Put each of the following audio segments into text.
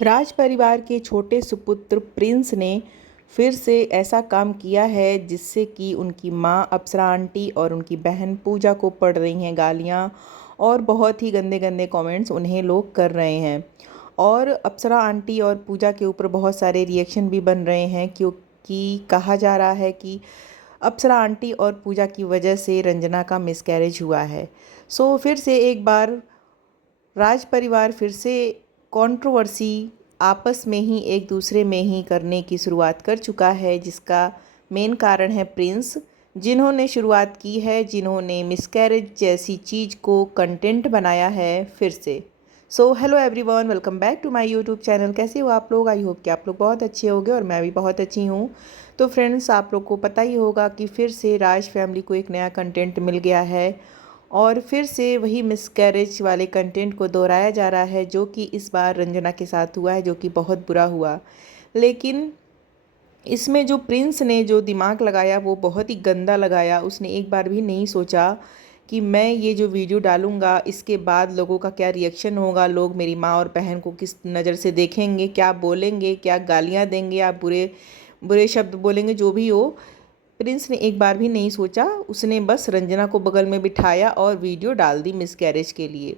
राज परिवार के छोटे सुपुत्र प्रिंस ने फिर से ऐसा काम किया है जिससे कि उनकी माँ अप्सरा आंटी और उनकी बहन पूजा को पड़ रही हैं गालियाँ और बहुत ही गंदे गंदे कमेंट्स उन्हें लोग कर रहे हैं। और अप्सरा आंटी और पूजा के ऊपर बहुत सारे रिएक्शन भी बन रहे हैं क्योंकि कहा जा रहा है कि अप्सरा आंटी और पूजा की वजह से रंजना का मिसकैरेज हुआ है। सो फिर से एक बार राज परिवार फिर से कंट्रोवर्सी आपस में ही एक दूसरे में ही करने की शुरुआत कर चुका है, जिसका मेन कारण है प्रिंस, जिन्होंने शुरुआत की है, जिन्होंने मिसकैरेज जैसी चीज़ को कंटेंट बनाया है फिर से। So hello everyone, welcome back to my YouTube channel. कैसे हो आप लोग? आई होप कि आप लोग बहुत अच्छे होंगे और मैं भी बहुत अच्छी हूँ। तो फ्रेंड्स, आप लोग को पता ही होगा कि फिर से राज फैमिली को एक नया कंटेंट मिल गया है और फिर से वही मिसकैरेज वाले कंटेंट को दोहराया जा रहा है, जो कि इस बार रंजना के साथ हुआ है, जो कि बहुत बुरा हुआ। लेकिन इसमें जो प्रिंस ने जो दिमाग लगाया वो बहुत ही गंदा लगाया। उसने एक बार भी नहीं सोचा कि मैं ये जो वीडियो डालूँगा इसके बाद लोगों का क्या रिएक्शन होगा, लोग मेरी माँ और बहन को किस नज़र से देखेंगे, क्या बोलेंगे, क्या गालियाँ देंगे या बुरे बुरे शब्द बोलेंगे, जो भी हो। प्रिंस ने एक बार भी नहीं सोचा, उसने बस रंजना को बगल में बिठाया और वीडियो डाल दी मिसकैरेज के लिए।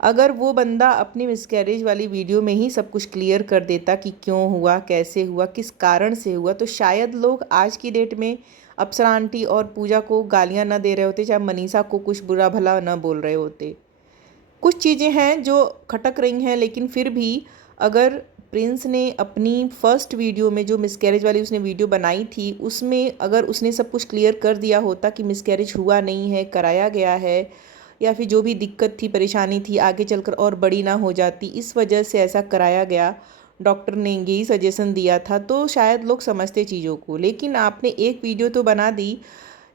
अगर वो बंदा अपनी मिसकैरेज वाली वीडियो में ही सब कुछ क्लियर कर देता कि क्यों हुआ, कैसे हुआ, किस कारण से हुआ, तो शायद लोग आज की डेट में अप्सरा आंटी और पूजा को गालियां न दे रहे होते, चाहे मनीषा को कुछ बुरा भला न बोल रहे होते। कुछ चीज़ें हैं जो खटक रही हैं, लेकिन फिर भी अगर प्रिंस ने अपनी फर्स्ट वीडियो में जो मिसकैरेज वाली उसने वीडियो बनाई थी, उसमें अगर उसने सब कुछ क्लियर कर दिया होता कि मिसकैरेज हुआ नहीं है, कराया गया है, या फिर जो भी दिक्कत थी, परेशानी थी, आगे चलकर और बड़ी ना हो जाती, इस वजह से ऐसा कराया गया, डॉक्टर ने यही सजेशन दिया था, तो शायद लोग समझते चीज़ों को। लेकिन आपने एक वीडियो तो बना दी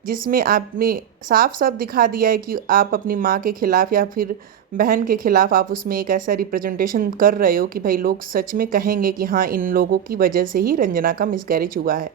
जिसमें आपने साफ साफ दिखा दिया है कि आप अपनी माँ के खिलाफ़ या फिर बहन के खिलाफ़ आप उसमें एक ऐसा रिप्रेजेंटेशन कर रहे हो कि भाई लोग सच में कहेंगे कि हाँ, इन लोगों की वजह से ही रंजना का मिसकैरेज हुआ है।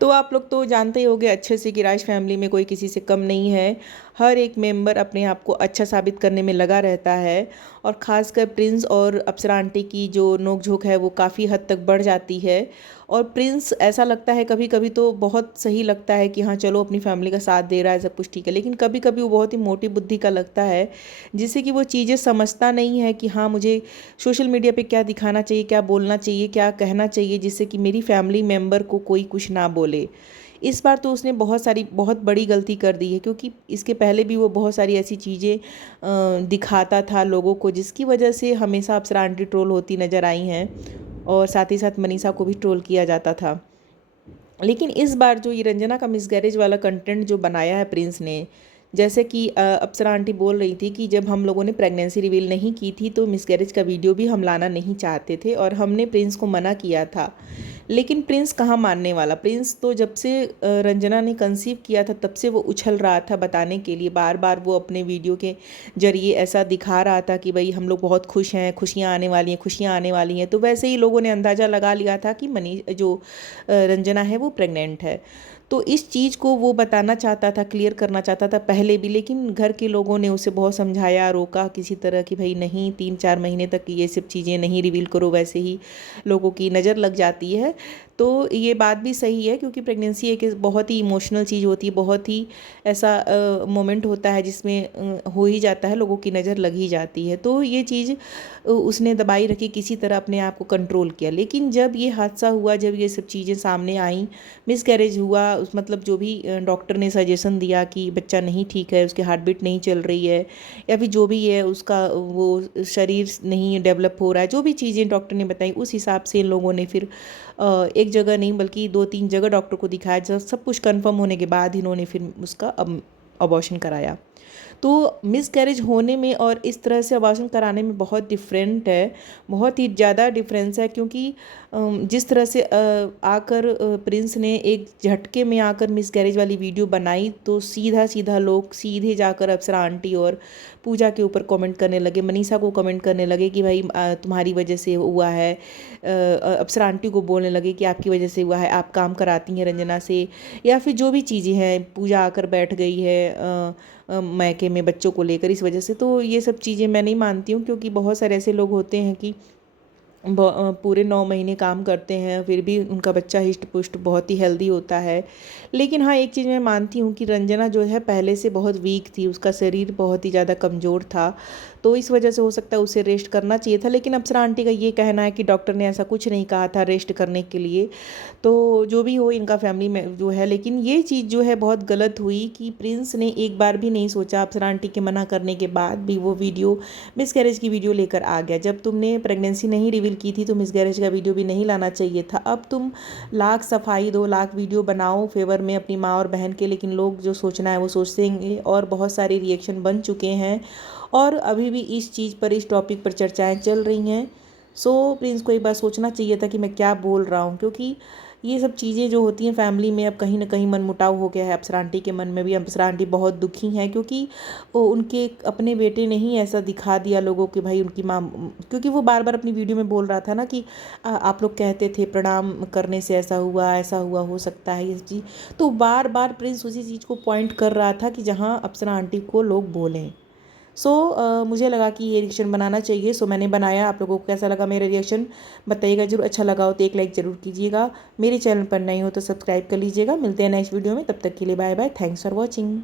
तो आप लोग तो जानते ही होंगे अच्छे से कि राज फैमिली में कोई किसी से कम नहीं है। हर एक मेंबर अपने आप को अच्छा साबित करने में लगा रहता है और ख़ासकर प्रिंस और अप्सरा आंटी की जो नोक-झोंक है वो काफ़ी हद तक बढ़ जाती है। और प्रिंस ऐसा लगता है कभी-कभी तो बहुत सही लगता है कि हाँ, चलो अपनी फैमिली का साथ दे रहा है, सब कुछ ठीक है। लेकिन कभी-कभी वो बहुत ही मोटी बुद्धि का लगता है, जिससे कि वो चीज़ें समझता नहीं है कि हाँ, मुझे सोशल मीडिया पे क्या दिखाना चाहिए, क्या बोलना चाहिए, क्या कहना चाहिए, जिससे कि मेरी फैमिली मेम्बर को कोई कुछ ना बोले। इस बार तो उसने बहुत बड़ी गलती कर दी है, क्योंकि इसके पहले भी वो बहुत सारी ऐसी चीज़ें दिखाता था लोगों को, जिसकी वजह से हमेशा अप्सरा आंटी ट्रोल होती नज़र आई हैं और साथ ही साथ मनीषा को भी ट्रोल किया जाता था। लेकिन इस बार जो ये रंजना का मिसगैरेज वाला कंटेंट जो बनाया है प्रिंस ने, जैसे कि अप्सरा आंटी बोल रही थी कि जब हम लोगों ने प्रेगनेंसी रिवील नहीं की थी तो मिसगैरेज का वीडियो भी हम लाना नहीं चाहते थे और हमने प्रिंस को मना किया था। लेकिन प्रिंस कहाँ मानने वाला। प्रिंस तो जब से रंजना ने कंसीव किया था तब से वो उछल रहा था बताने के लिए, बार बार वो अपने वीडियो के जरिए ऐसा दिखा रहा था कि भाई हम लोग बहुत खुश हैं, खुशियाँ आने वाली हैं, खुशियाँ आने वाली हैं। तो वैसे ही लोगों ने अंदाज़ा लगा लिया था कि रंजना है वो प्रेग्नेंट है। तो इस चीज़ को वो बताना चाहता था, क्लियर करना चाहता था पहले भी, लेकिन घर के लोगों ने उसे बहुत समझाया, रोका किसी तरह कि भाई नहीं, 3-4 महीने तक ये सब चीज़ें नहीं रिवील करो, वैसे ही लोगों की नज़र लग जाती है। तो ये बात भी सही है, क्योंकि प्रेगनेंसी एक बहुत ही इमोशनल चीज़ होती है, बहुत ही ऐसा मोमेंट होता है जिसमें हो ही जाता है, लोगों की नज़र लग ही जाती है। तो ये चीज़ उसने दबाई रखी, किसी तरह अपने आप को कंट्रोल किया। लेकिन जब ये हादसा हुआ, जब ये सब चीज़ें सामने आई, मिसकैरेज हुआ, उस मतलब जो भी डॉक्टर ने सजेशन दिया कि बच्चा नहीं ठीक है, उसकी हार्ट बीट नहीं चल रही है, या फिर जो भी है उसका वो शरीर नहीं डेवलप हो रहा है, जो भी चीज़ें डॉक्टर ने बताई, उस हिसाब से इन लोगों ने फिर एक जगह नहीं बल्कि 2-3 जगह डॉक्टर को दिखाया। जब सब कुछ कंफर्म होने के बाद इन्होंने फिर उसका अबॉर्शन कराया। तो मिसकैरेज होने में और इस तरह से अबॉर्शन कराने में बहुत डिफरेंट है, बहुत ही ज़्यादा डिफरेंस है। क्योंकि जिस तरह से आकर प्रिंस ने एक झटके में आकर मिसकैरेज वाली वीडियो बनाई, तो सीधा सीधा लोग सीधे जाकर अप्सरा आंटी और पूजा के ऊपर कमेंट करने लगे, मनीषा को कमेंट करने लगे कि भाई तुम्हारी वजह से हुआ है। अप्सरा आंटी को बोलने लगे कि आपकी वजह से हुआ है, आप काम कराती हैं रंजना से, या फिर जो भी चीज़ें हैं, पूजा आकर बैठ गई है मायके में बच्चों को लेकर, इस वजह से। तो ये सब चीज़ें मैं नहीं मानती हूँ, क्योंकि बहुत सारे ऐसे लोग होते हैं कि पूरे 9 महीने काम करते हैं, फिर भी उनका बच्चा हिष्ट पुष्ट बहुत ही हेल्दी होता है। लेकिन हाँ, एक चीज़ मैं मानती हूँ कि रंजना जो है पहले से बहुत वीक थी, उसका शरीर बहुत ही ज़्यादा कमज़ोर था, तो इस वजह से हो सकता है उसे रेस्ट करना चाहिए था। लेकिन अप्सरा आंटी का ये कहना है कि डॉक्टर ने ऐसा कुछ नहीं कहा था रेस्ट करने के लिए। तो जो भी हो, इनका फैमिली में जो है, लेकिन ये चीज़ जो है बहुत गलत हुई कि प्रिंस ने एक बार भी नहीं सोचा, अप्सरा आंटी के मना करने के बाद भी वो वीडियो, मिसकैरेज की वीडियो लेकर आ गया। जब तुमने प्रेगनेंसी नहीं रिवील की थी तो मिसकैरेज का वीडियो भी नहीं लाना चाहिए था। अब तुम लाख सफाई दो, लाख वीडियो बनाओ फेवर में अपनी माँ और बहन के, लेकिन लोग जो सोचना है वो सोचेंगे, और बहुत सारे रिएक्शन बन चुके हैं और अभी भी इस चीज़ पर, इस टॉपिक पर चर्चाएं चल रही हैं। सो प्रिंस को एक बार सोचना चाहिए था कि मैं क्या बोल रहा हूँ, क्योंकि ये सब चीज़ें जो होती हैं फैमिली में, अब कहीं ना कहीं मनमुटाव हो गया है। अप्सरा आंटी के मन में भी, अप्सरा आंटी बहुत दुखी हैं, क्योंकि वो उनके अपने बेटे ने ही ऐसा दिखा दिया लोगों कि भाई उनकी माँ, क्योंकि वो बार बार अपनी वीडियो में बोल रहा था ना कि आप लोग कहते थे प्रणाम करने से ऐसा हुआ हो सकता है ये चीज़, तो बार बार प्रिंस उसी चीज़ को पॉइंट कर रहा था कि जहाँ अप्सरा आंटी को लोग बोलें। सो मुझे लगा कि ये रिएक्शन बनाना चाहिए, सो मैंने बनाया। आप लोगों को कैसा लगा मेरा रिएक्शन बताइएगा जरूर। अच्छा लगा हो तो एक लाइक ज़रूर कीजिएगा। मेरे चैनल पर नए हो तो सब्सक्राइब कर लीजिएगा। मिलते हैं नेक्स्ट वीडियो में, तब तक के लिए bye bye. Thanks for watching.